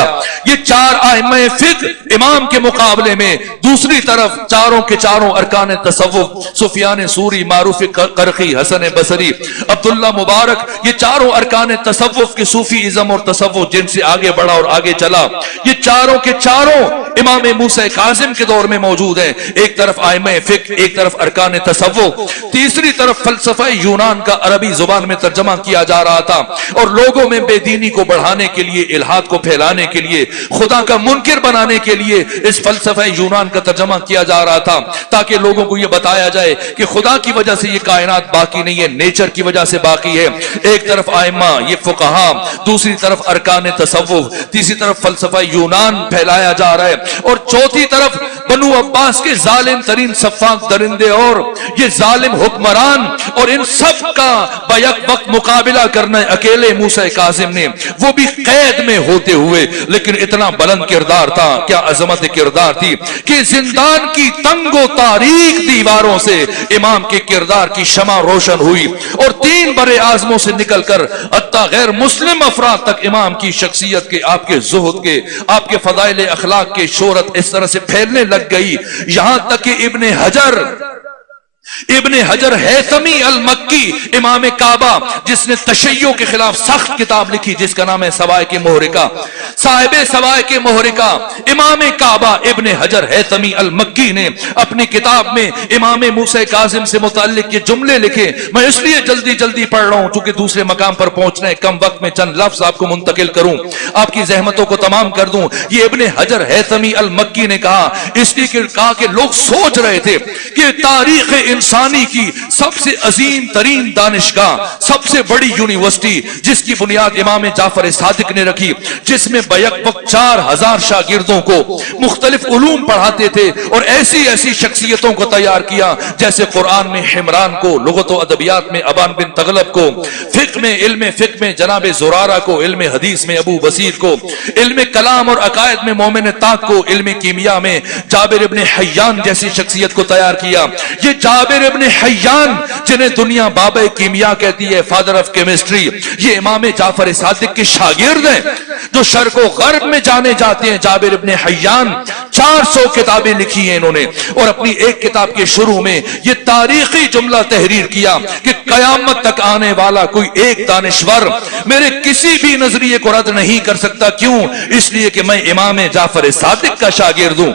یہ 4 ائمہ فقہ امام کے مقابلے میں، دوسری طرف چاروں کے چاروں ارکان تصوف، سفیان ثوری، معروف قرخی، حسن بصری، عبداللہ مبارک، یہ چاروں ارکان تصوف کے صوفی ازم اور تصوف جن سے آگے بڑھا اور آگے چلا، یہ چاروں کے چاروں امام موسیٰ کاظم کے دور میں موجود ہیں۔ ایک طرف ائمہ فقہ، ایک طرف ارکان تصوف، تیسری طرف فلسفہ یونان کا عربی زبان میں ترجمہ کیا جا رہا تھا، اور لوگوں میں بے دینی کو بڑھانے کے لیے، الہاد کو پھیلانے کے لیے، خدا کا منکر بنانے کے لیے اس فلسفہ یونان کا ترجمہ کیا جا رہا تھا، تاکہ لوگوں کو یہ بتایا جائے کہ خدا کی وجہ سے یہ کائنات باقی نہیں ہے، نیچر کی وجہ سے باقی ہے۔ ایک طرف ائمہ یہ فقہا، دوسری طرف ارکان تصوف، تیسری طرف فلسفہ یونان پھیلایا جا رہا ہے، اور چوتھی طرف بنو عباس کے ظالم ترین سفاک درندے اور یہ ظالم حکمران، اور ان سب کا بیک وقت مقابلہ کرنا اکیلے موسیٰ کاظم نے، وہ بھی قید میں ہوتے ہوئے، لیکن اتنا بلند کردار تھا، کیا عظمت کردار تھی کہ زندان کی تنگ و تاریک دیواروں سے امام کے کردار کی شمع روشن ہوئی، اور 3 بڑے اعظموں سے نکل کر حتیٰ غیر مسلم افراد تک امام کی شخصیت کے، آپ کے زہد کے، آپ کے فضائل اخلاق کے شہرت اس طرح سے پھیلنے لگ گئی، یہاں تک کہ ابن حجر ابن حجر ہیثمی المکی امام کعبہ جس نے تشیع کے خلاف سخت کتاب لکھی جس کا نام ہے سوائق محرقہ، صاحب سوائق محرقہ امام کعبہ ابن حجر ہیثمی المکی نے اپنی کتاب میں امام موسیٰ کاظم سے متعلق یہ جملے لکھے. میں اس لیے جلدی جلدی پڑھ رہا ہوں چونکہ دوسرے مقام پر پہنچنا ہے، کم وقت میں چند لفظ آپ کو منتقل کروں، آپ کی زحمتوں کو تمام کر دوں. یہ ابن حجر ہیثمی المکی نے کہا، اس لیے کہا کہ لوگ سوچ رہے تھے کہ تاریخ انسانی کی سب سے عظیم ترین دانشگاہ، سب سے بڑی یونیورسٹی جس کی بنیاد امام جعفر صادق نے رکھی، جس میں بیک وقت 4000 شاگردوں کو مختلف علوم پڑھاتے تھے اور ایسی ایسی شخصیتوں کو تیار کیا جیسے قرآن میں حمران کو، لغت و ادبیات میں ابان بن تغلب کو، فقہ میں علم فقہ میں جناب زرارہ کو، علم حدیث میں ابو بصیر کو، علم کلام اور عقائد میں مومن طاق کو، علم کیمیا میں جابر ابن حیان جیسی شخصیت کو تیار کیا. یہ جابر ابن حیان جنہیں دنیا بابا کیمیا کہتی ہے، فادر آف کیمسٹری، یہ امام جعفر صادق کے شاگرد ہیں جو شرق و غرب میں جانے جاتے ہیں. جابر ابن حیان 400 کتابیں لکھی ہیں انہوں نے، اور اپنی ایک کتاب کے شروع میں یہ تاریخی جملہ تحریر کیا کہ قیامت تک آنے والا کوئی ایک دانشور میرے کسی بھی نظریے کو رد نہیں کر سکتا. کیوں؟ اس لیے کہ میں امام جعفر صادق کا شاگرد ہوں،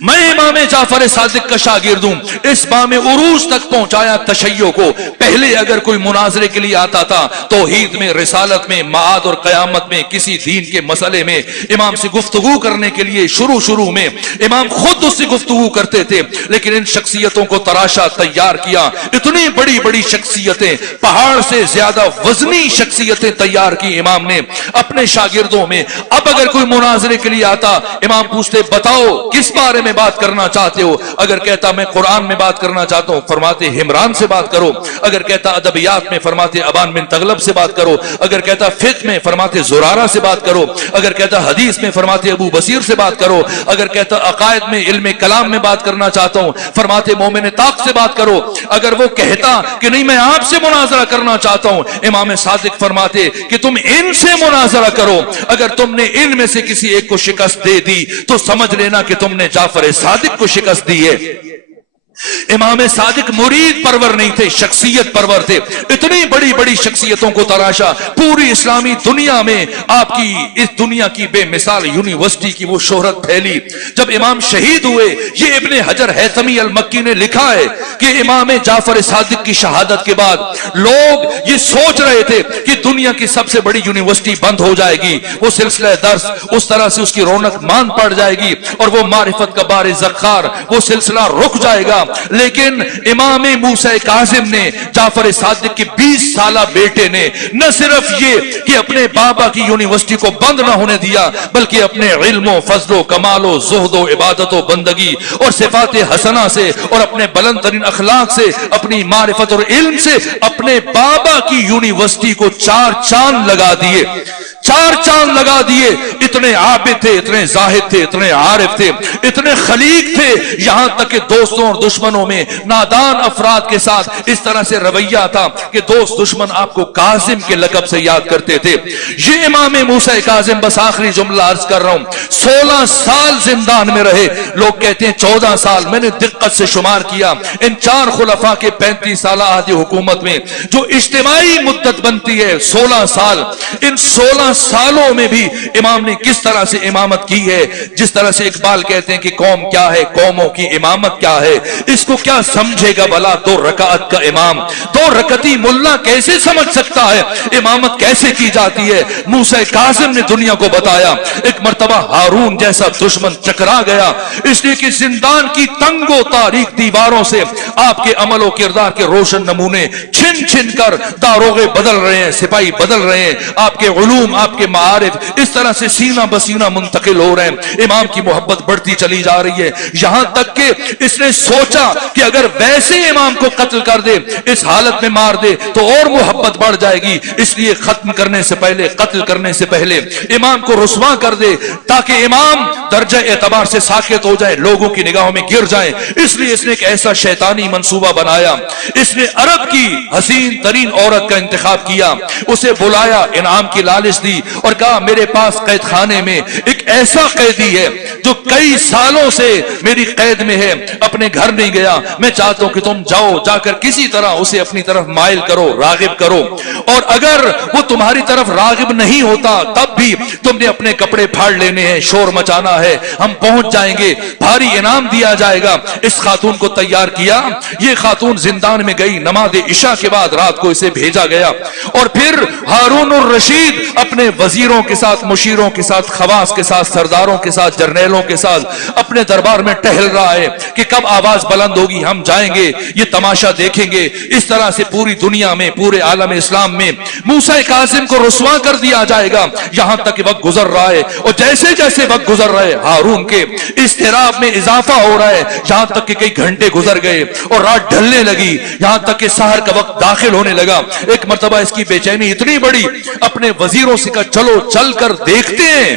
میں امام جعفر صادق کا شاگرد ہوں. اس بام عروج تک پہنچایا تشیع کو. پہلے اگر کوئی مناظرے کے لیے آتا تھا توحید میں، رسالت میں، معاد اور قیامت میں، کسی دین کے مسئلے میں امام سے گفتگو کرنے کے لیے شروع میں امام خود اس سے گفتگو کرتے تھے، لیکن ان شخصیتوں کو تراشا، تیار کیا. اتنی بڑی بڑی شخصیتیں، پہاڑ سے زیادہ وزنی شخصیتیں تیار کی امام نے اپنے شاگردوں میں. اب اگر کوئی مناظرے کے لیے آتا امام پوچھتے بتاؤ کس بارے میں بات کرنا چاہتے ہو؟ اگر کہتا میں قرآن میں بات کرنا چاہتا ہوں، فرماتے حمران سے بات کرو. اگر کہتا ادبیات میں، فرماتے ابان بن تغلب سے بات کرو. اگر کہتا فقہ میں، فرماتے زرارہ سے بات کرو. اگر کہتا حدیث میں، فرماتے ابو بصیر سے بات کرو. اگر کہتا عقائد میں، علم کلام میں بات کرنا چاہتا ہوں، فرماتے مومن طاق سے بات کرو. اگر وہ کہتا کہ نہیں میں آپ سے مناظرہ کرنا چاہتا ہوں، امام صادق فرماتے کہ تم ان سے مناظرہ کرو. اگر تم نے ان میں سے کسی ایک کو شکست دے دی تو سمجھ لینا کہ تم نے جعفر صادق کو شکست دی ہے. امام صادق مرید پرور نہیں تھے، شخصیت پرور تھے. اتنی بڑی بڑی شخصیتوں کو تراشا. پوری اسلامی دنیا میں آپ کی اس دنیا کی بے مثال یونیورسٹی کی وہ شہرت پھیلی. جب امام شہید ہوئے، یہ ابن حجر ہیثمی المکی نے لکھا ہے کہ امام جعفر صادق کی شہادت کے بعد لوگ یہ سوچ رہے تھے کہ دنیا کی سب سے بڑی یونیورسٹی بند ہو جائے گی، وہ سلسلہ درس اس طرح سے اس کی رونق ماند پڑ جائے گی اور وہ معرفت کا بار زخار وہ سلسلہ رک جائے گا. لیکن امام موسیٰ کاظم نے، جعفر صادق کے 20 سالہ بیٹے نے، نہ صرف یہ کہ اپنے بابا کی یونیورسٹی کو بند نہ ہونے دیا بلکہ اپنے علم و فضل و کمال و زہد و عبادت و بندگی اور صفات حسنہ سے اور اپنے بلند ترین اخلاق سے، اپنی معرفت اور علم سے اپنے بابا کی یونیورسٹی کو 4 چاند لگا دیے. 4 چاند لگا دیے. اتنے عابد تھے، اتنے زاہد تھے، اتنے عارف تھے، اتنے خلیق تھے، یہاں تک کہ دوستوں اور دشمنوں میں نادان افراد کے ساتھ اس طرح سے رویہ تھا کہ دوست دشمن آپ کو کاظم کے لقب سے یاد کرتے تھے. یہ امام موسیٰ کاظم، بس آخری جملہ عرض کر رہا ہوں، 16 سال زندان میں رہے. لوگ کہتے ہیں 14 سال، میں نے دقت سے شمار کیا. ان 4 خلفاء کے 35 سالہ عہد حکومت میں جو اجتماعی مدت بنتی ہے 16 سال، ان 16 سالوں میں بھی امام نے کس طرح سے امامت کی ہے. جس طرح سے اقبال کہتے ہیں کہ قوم کیا ہے، قوموں کی امامت کیا ہے، اس کو کیا سمجھے گا بھلا 2 رکعت کا امام. 2 رکعتی ملا کیسے سمجھ سکتا ہے امامت کیسے کی جاتی ہے. موسیٰ کاظم نے دنیا کو بتایا. ایک مرتبہ ہارون جیسا دشمن چکرا گیا، اس لیے کہ زندان کی تنگ و تاریک دیواروں سے آپ کے عمل و کردار کے روشن نمونے چھن چھن کر داروغے بدل رہے ہیں، سپاہی بدل رہے ہیں، آپ کے علوم، آپ کے معارف اس طرح سے سینہ بسینہ منتقل ہو رہے ہیں. امام کی محبت بڑھتی چلی جا رہی ہے، یہاں تک کہ اس نے سوچا کہ اگر ویسے امام کو قتل کر دے، اس حالت میں مار دے تو اور محبت بڑھ جائے گی. اس لیے ختم کرنے سے پہلے، قتل کرنے سے پہلے امام کو رسوا کر دے تاکہ امام درجہ اعتبار سے ساکت ہو جائے، لوگوں کی نگاہوں میں گر جائے. اس لیے اس نے ایک ایسا شیطانی منصوبہ بنایا. اس نے عرب کی حسین ترین عورت کا انتخاب کیا، اسے بلایا، انعام کی لالچ دی اور کہا میرے پاس قید خانے میں ایک ایسا قیدی ہے جو کئی سالوں سے میری قید میں ہے، اپنے گھر نہیں گیا، میں چاہتا ہوں کہ تم جاؤ، جا کر کسی طرح اسے اپنی طرف مائل کرو، راغب کرو، اور اگر وہ تمہاری طرف راغب نہیں ہوتا تب بھی تم نے اپنے کپڑے پھاڑ لینے ہیں، شور مچانا ہے، ہم پہنچ جائیں گے، بھاری انعام دیا جائے گا۔ اس خاتون کو تیار کیا، یہ خاتون زندان میں گئی، نماز عشاء کے بعد رات کو اسے بھیجا گیا، اور پھر ہارون الرشید اپنے وزیروں کے ساتھ، مشیروں کے ساتھ، خواص کے ساتھ، سرداروں کے ساتھ، جرنیلوں کے ساتھ اپنے دربار میں ٹہل رہا ہے کہ کب آواز بلند ہوگی، ہم جائیں گے، یہ تماشا دیکھیں گے۔ اس طرح سے پوری دنیا میں، پورے عالم اسلام میں موسیٰ کاظم کو رسوا کر دیا جائے گا، یہاں تک کہ وقت گزر رہا ہے، اور جیسے جیسے وقت گزر رہا ہے ہارون کے اضطراب میں اضافہ ہو رہا ہے، یہاں تک کہ کئی گھنٹے گزر گئے اور رات ڈھلنے لگی، یہاں تک کہ سحر کا وقت داخل ہونے لگا۔ ایک مرتبہ اس کی بے چینی اتنی بڑی، اپنے وزیروں سے کہا چلو چل کر دیکھتے ہیں،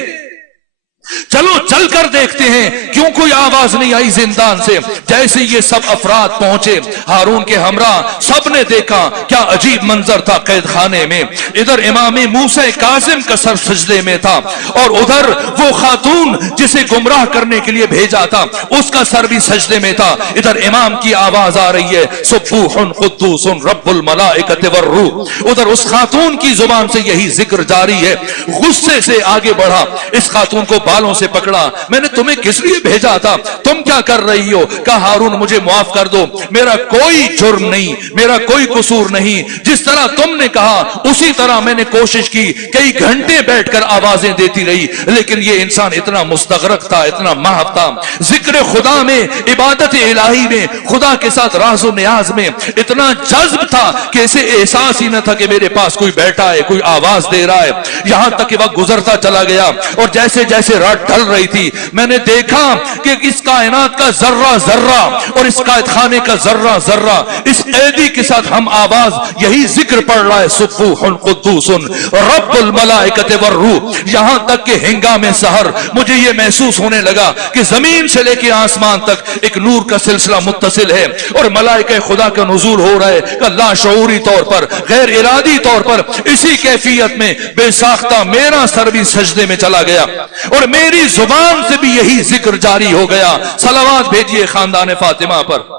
چلو چل کر دیکھتے ہیں، کیوں کوئی آواز نہیں آئی زندان سے۔ جیسے یہ سب افراد پہنچے ہارون کے ہمراہ، سب نے دیکھا کیا عجیب منظر تھا قید خانے میں۔ ادھر امام موسیٰ کاظم کا سر سجدے میں تھا، اور ادھر وہ خاتون جسے گمراہ کرنے کے لیے بھیجا تھا اس کا سر بھی سجدے میں تھا۔ ادھر امام کی آواز آ رہی ہے سبوح قدوس رب الملائکۃ والروح، ادھر اس خاتون کی زبان سے یہی ذکر جاری ہے۔ غصے سے آگے بڑھا، اس خاتون کو بالوں سے پکڑا، میں نے تمہیں کس لیے بھیجا تھا، تم کیا کر رہی ہو؟ کہا ہارون مجھے معاف کر دو، میرا کوئی جرم نہیں، میرا کوئی قصور نہیں، جس طرح تم نے کہا اسی طرح میں نے کوشش کی، کئی گھنٹے بیٹھ کر آوازیں دیتی رہی، لیکن یہ انسان اتنا مستغرق تھا، اتنا محو تھا، ذکر خدا میں، عبادت الہی میں، خدا کے ساتھ راز و نیاز میں اتنا جذب تھا کہ اسے احساس ہی نہ تھا کہ میرے پاس کوئی بیٹھا ہے، کوئی آواز دے رہا ہے۔ یہاں تک کہ وقت گزرتا چلا گیا، اور جیسے جیسے رات ڈھل رہی تھی میں نے دیکھا کہ اس کائنات کا ذرہ ذرہ اور اس قید خانے کا ذرہ ذرہ اس قیدی کے ساتھ ہم آواز یہی ذکر پڑھ رہا ہے سبوح قدوس رب الملائکۃ والروح، یہاں تک کہ ہنگام سحر مجھے یہ محسوس ہونے لگا کہ زمین سے لے کے آسمان تک ایک نور کا سلسلہ متصل ہے، اور ملائکہ خدا کا نزول ہو رہا ہے کہ لا شعوری طور پر، غیر ارادی طور پر، اسی کیفیت میں بے ساختہ میرا سر بھی سجدے میں چلا گیا، اور میری زبان سے بھی یہی ذکر جاری ہو گیا۔ صلوات بھیجئے خاندان فاطمہ پر۔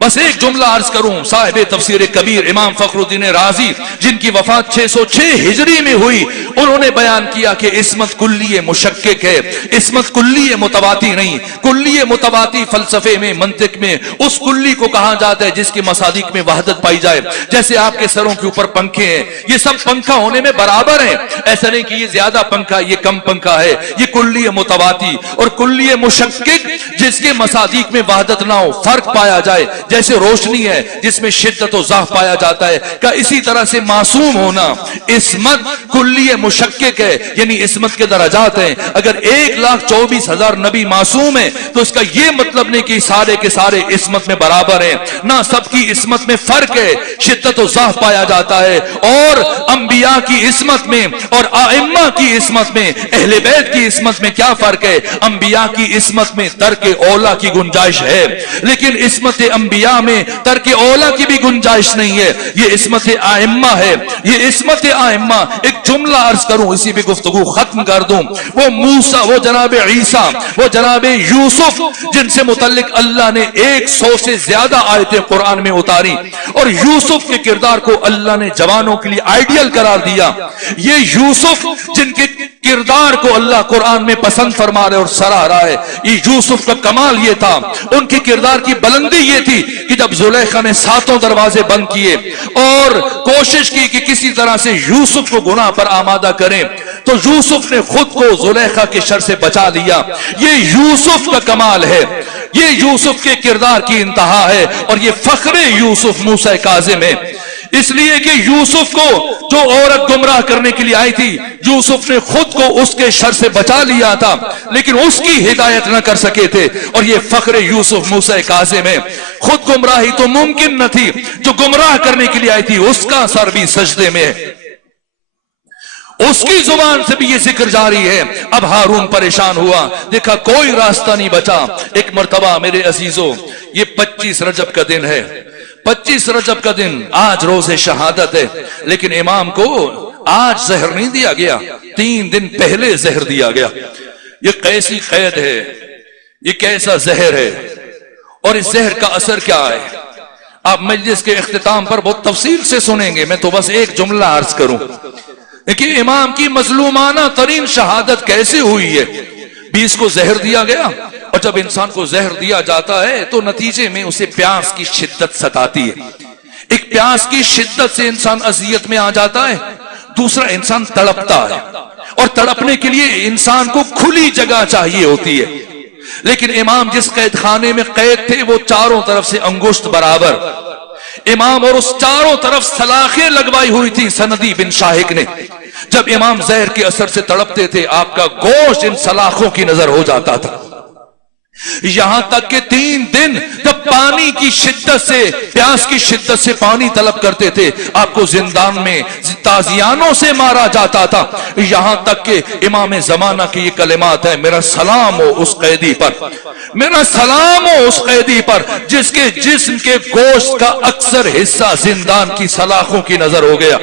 بس ایک جملہ عرض کروں، صاحب تفسیر کبیر امام فخر الدین رازی جن کی وفات 606 ہجری میں ہوئی، انہوں نے بیان کیا کہ عصمت کلی مشکک ہے، عصمت کلی متواتی نہیں۔ کلی متواتی فلسفے میں، منطق میں اس کلی کو کہا جاتا ہے جس کی مصادیق میں وحدت پائی جائے۔ جیسے آپ کے سروں کے اوپر پنکھے ہیں، یہ سب پنکھا ہونے میں برابر ہیں، ایسا نہیں کہ یہ زیادہ پنکھا یہ کم پنکھا ہے، یہ کلی متواتی۔ اور کلی مشکک جس کے مصادیق میں وحدت نہ ہو، فرق پایا جائے، جیسے روشنی ہے جس میں شدت و ضعف پایا جاتا ہے، کہ اسی طرح سے معصوم ہونا عصمت کلی مشکک ہے، یعنی عصمت کے درجات ہیں۔ اگر 1,24,000 نبی معصوم ہیں تو اس کا یہ مطلب نہیں کہ سارے کے سارے عصمت میں برابر ہیں، نہ سب کی عصمت میں فرق ہے، شدت و ضعف پایا جاتا ہے۔ اور انبیاء کی عصمت میں اور ائمہ کی عصمت میں، اہل بیت کی عصمت میں کیا فرق ہے؟ انبیاء کی عصمت میں ترک اولا کی گنجائش ہے، لیکن عصمت انبیاء میں ترک اولا کی بھی گنجائش نہیں ہے، یہ عصمت ائمہ ہے، یہ عصمت ائمہ۔ ایک جملہ عرض کروں اسی بھی گفتگو ختم کر دوں، وہ موسیٰ، وہ جناب عیسیٰ، وہ جناب یوسف جن سے متعلق اللہ نے 100 سے زیادہ آیتیں قرآن میں اتاری، اور یوسف کے کردار کو اللہ نے جوانوں کے لیے آئیڈیل قرار دیا۔ یہ یوسف جن کے کردار کو اللہ قرآن میں پسند فرما رہے اور سراہ رہا ہے، یہ یوسف کا کمال یہ تھا، ان کے کردار کی بلندی یہ تھی کہ جب زلیخا نے 7 دروازے بند کیے اور کوشش کی کہ کسی طرح سے یوسف کو گناہ پر آمادہ کریں، تو یوسف نے خود کو زلیخا کے شر سے بچا لیا۔ یہ یوسف کا کمال ہے، یہ یوسف کے کردار کی انتہا ہے، اور یہ فخر یوسف موسیٰ کاظم ہے۔ اس لیے کہ یوسف کو جو عورت گمراہ کرنے کے لیے آئی تھی، یوسف نے خود کو اس کے شر سے بچا لیا تھا، لیکن اس کی ہدایت نہ کر سکے تھے، اور یہ فخر یوسف موسیٰ کاظم ہے۔ خود گمراہی تو ممکن نہ تھی، جو گمراہ کرنے کے لیے آئی تھی اس کا سر بھی سجدے میں ہے، اس کی زبان سے بھی یہ ذکر جاری ہے۔ اب ہارون پریشان ہوا، دیکھا کوئی راستہ نہیں بچا۔ ایک مرتبہ میرے عزیزو، یہ 25 رجب کا دن ہے، 25 رجب کا دن، آج روز شہادت ہے، لیکن امام کو آج زہر نہیں دیا گیا، 3 دن پہلے زہر دیا گیا. یہ کیسی قید ہے، یہ کیسا زہر ہے، اور اس زہر کا اثر کیا ہے؟ آپ مجلس کے اختتام پر بہت تفصیل سے سنیں گے. میں تو بس ایک جملہ عرض کروں کہ امام کی مظلومانہ ترین شہادت کیسے ہوئی ہے. 20 کو زہر دیا گیا، اور جب انسان کو زہر دیا جاتا ہے تو نتیجے میں اسے پیاس کی شدت ستاتی ہے. ایک پیاس کی شدت سے انسان اذیت میں آ جاتا ہے، دوسرا انسان تڑپتا ہے، اور تڑپنے کے لیے انسان کو کھلی جگہ چاہیے ہوتی ہے. لیکن امام جس قید خانے میں قید تھے وہ چاروں طرف سے انگشت برابر امام، اور اس چاروں طرف سلاخیں لگوائی ہوئی تھی سندی بن شاہق نے. جب امام زہر کے اثر سے تڑپتے تھے آپ کا گوشت ان سلاخوں کی نظر ہو جاتا تھا. یہاں تک کہ 3 دن جب پانی کی شدت سے، پیاس کی شدت سے پانی طلب کرتے تھے، آپ کو زندان میں تازیانوں سے مارا جاتا تھا. یہاں تک کہ امام زمانہ کی یہ کلمات ہیں: میرا سلام ہو اس قیدی پر، میرا سلام ہو اس قیدی پر جس کے جسم کے گوشت کا اکثر حصہ زندان کی سلاخوں کی نظر ہو گیا.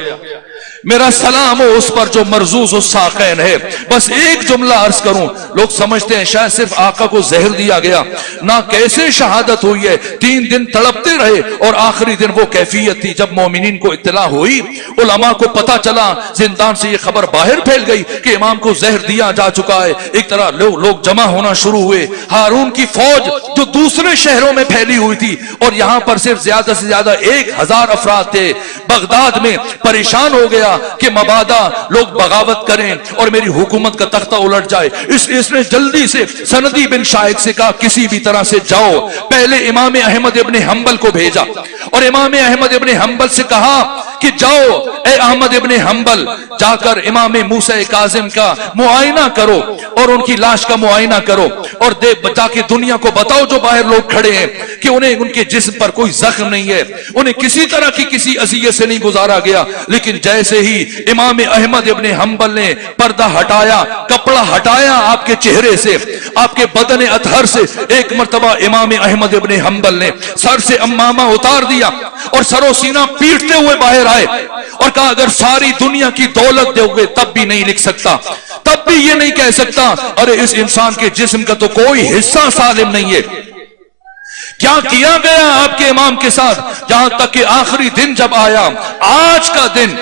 میرا سلام ہو اس پر جو مرزوز الساقین ہے. بس ایک جملہ عرض کروں، لوگ سمجھتے ہیں شاید صرف آقا کو زہر دیا گیا، نہ کیسے شہادت ہوئی ہے. 3 دن تڑپتے رہے، اور آخری دن وہ کیفیت تھی جب مومنین کو اطلاع ہوئی، علماء کو پتا چلا، زندان سے یہ خبر باہر پھیل گئی کہ امام کو زہر دیا جا چکا ہے. ایک طرح لوگ جمع ہونا شروع ہوئے. ہارون کی فوج جو دوسرے شہروں میں پھیلی ہوئی تھی، اور یہاں پر صرف زیادہ سے زیادہ 1000 افراد تھے، بغداد میں پریشان ہو گیا کہ مبادا لوگ بغاوت کریں اور میری حکومت کا تختہ الٹ جائے. اس نے جلدی سے سندی بن شاہق سے کہا کسی بھی طرح سے جاؤ. پہلے امام احمد ابن حنبل کو بھیجا، اور امام احمد ابن حنبل سے کہا کہ جاؤ اے احمد ابن حنبل، جا کر امام موسیٰ کاظم کا معائنہ کرو، اور ان کی لاش کا معائنہ کرو، اور جا کے دنیا کو بتاؤ جو باہر لوگ کھڑے ہیں کہ انہیں ان کے جسم پر کوئی زخم نہیں ہے، انہیں کسی طرح کی کسی اذیت سے نہیں گزارا گیا. لیکن جیسے ہی امام احمد ابن حنبل نے پردہ ہٹایا، کپڑا ہٹایا آپ کے چہرے سے، آپ کے بدن اطہر سے، ایک مرتبہ امام احمد ابن حنبل نے سر سے امامہ اتار دیا اور سر و سینہ پیٹتے ہوئے باہر آئے اور کہا اگر ساری دنیا کی دولت دو گے تب بھی نہیں لکھ سکتا، تب بھی یہ نہیں کہہ سکتا ارے اس انسان کے جسم کا تو کوئی حصہ سالم نہیں ہے. کیا کیا گیا آپ کے امام کے ساتھ، جہاں تک کہ آخری دن جب آیا، آج کا دن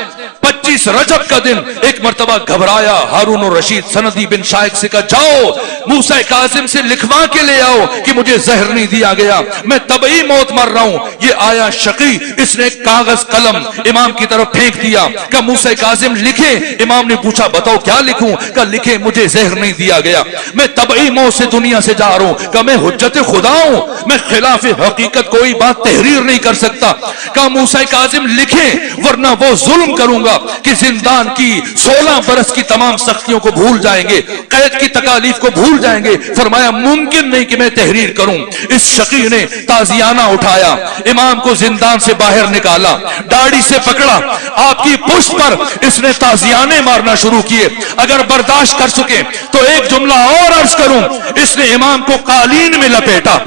25 رجب کا دن، ایک مرتبہ گھبرایا ہارون الرشید سندی بن شاہق سے کہا جاؤ موسیٰ کاظم سے لکھوا کے لے آؤ کہ مجھے زہر نہیں دیا گیا، میں طبعی موت مر رہا ہوں. یہ آیا شقی، اس نے ایک کاغذ قلم امام کی طرف پھینک دیا، کہا موسیٰ کاظم لکھے. امام نے پوچھا بتاؤ کیا لکھوں؟ کہا لکھے مجھے زہر نہیں دیا گیا، میں طبعی موت سے دنیا سے جا رہا ہوں. کہا میں حجت خدا ہوں، میں خلاف حقیقت کوئی بات تحریر نہیں کر سکتا. کہا موسیٰ کاظم لکھیں ورنہ وہ ظلم کروں گا کہ زندان کی 16 برس کی تمام سختیوں کو بھول جائیں گے، قید کی تکالیف کو بھول جائیں گے. فرمایا ممکن نہیں کہ میں تحریر کروں. اس شقی نے تازیانہ اٹھایا، امام کو زندان سے باہر نکالا، داڑھی سے پکڑا، آپ کی پشت پر اس نے تازیانے مارنا شروع کیے. اگر برداشت کر سکے تو ایک جملہ اور عرض کروں، اس نے امام کو قالین میں لپیٹا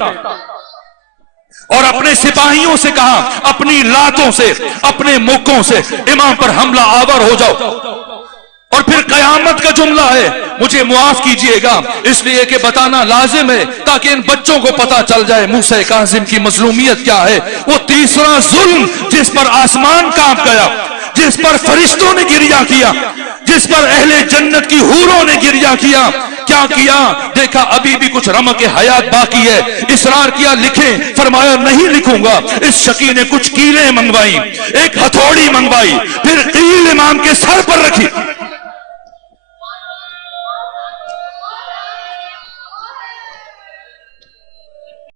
اور اپنے سپاہیوں سے کہا اپنی لاتوں سے، اپنے مکوں سے امام پر حملہ آور ہو جاؤ. اور پھر قیامت کا جملہ ہے، مجھے معاف کیجئے گا اس لیے کہ بتانا لازم ہے تاکہ ان بچوں کو پتا چل جائے موسیٰ کاظم کی مظلومیت کیا ہے. وہ تیسرا ظلم جس پر آسمان کانپ گیا، جس پر فرشتوں نے گریہ کیا، جس پر اہل جنت کی حوروں نے گریہ کیا، کیا کیا؟ دیکھا ابھی بھی کچھ رمق حیات باقی ہے، اصرار کیا لکھیں، فرمایا نہیں لکھوں گا. اس شقی نے کچھ کیلیں منگوائی، ایک ہتھوڑی منگوائی، پھر قیل امام کے سر پر رکھی